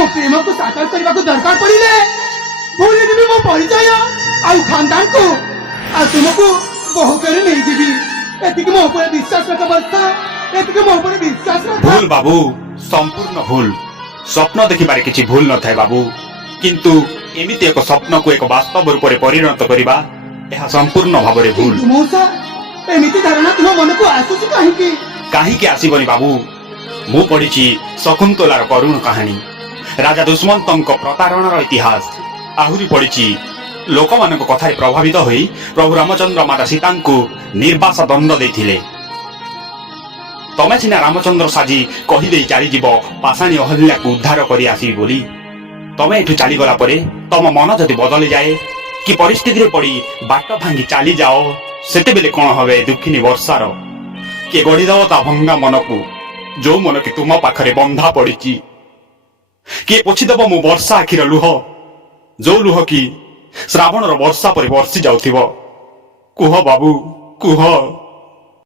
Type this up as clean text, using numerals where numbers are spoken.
मो प्रेम को साकार करने को दरकार पड़े भूली देवी मो परिचय आउ खानदान को आ तुमको बहु कर नहीं जीवी एतिक मो ऊपर विश्वास रख बस्ता एतिक मो ऊपर विश्वास रख भूल बाबू संपूर्ण भूल स्वप्न देखिबारे किछि भूल न थाए बाबू किंतु एमिति एक स्वप्न को एक वास्तव रूप में परिणत करिबा एहा संपूर्ण भाबरे भूल मौसा एमिति धारणा तुम मन को आसुची काहे काहे के आसीबनी बाबू मु पढिछि शकुंतलार करुण कहानी राजा दुष्मंतଙ୍କ प्रतारणर इतिहास आहुरी पढिछि लोकमानक कथारे प्रभावित होई प्रभु रामचंद्र माता सीता को निर्वास दंड देथिले तमे सिना रामचंद्र साजी कहि देई चाली जीव पाषाणी अहल्या को उद्धार करी आसी बोली तमे एठु चाली गला परे तम मन जदि बदली जाए कि परिस्थिति रे पड़ी बाट भांगी चाली जाओ सेते बेले कोन हवे दुखिनी वर्षार के गढ़ी दव ता भंगा मन को जो मन कि तुम पाखरे बंधा पड़िची किए पोछिदेव मो वर्षा आखिर लुह जो लुह कि श्रावणर वर्षा पर वर्षि जाउथिबो कुह बाबू कुह।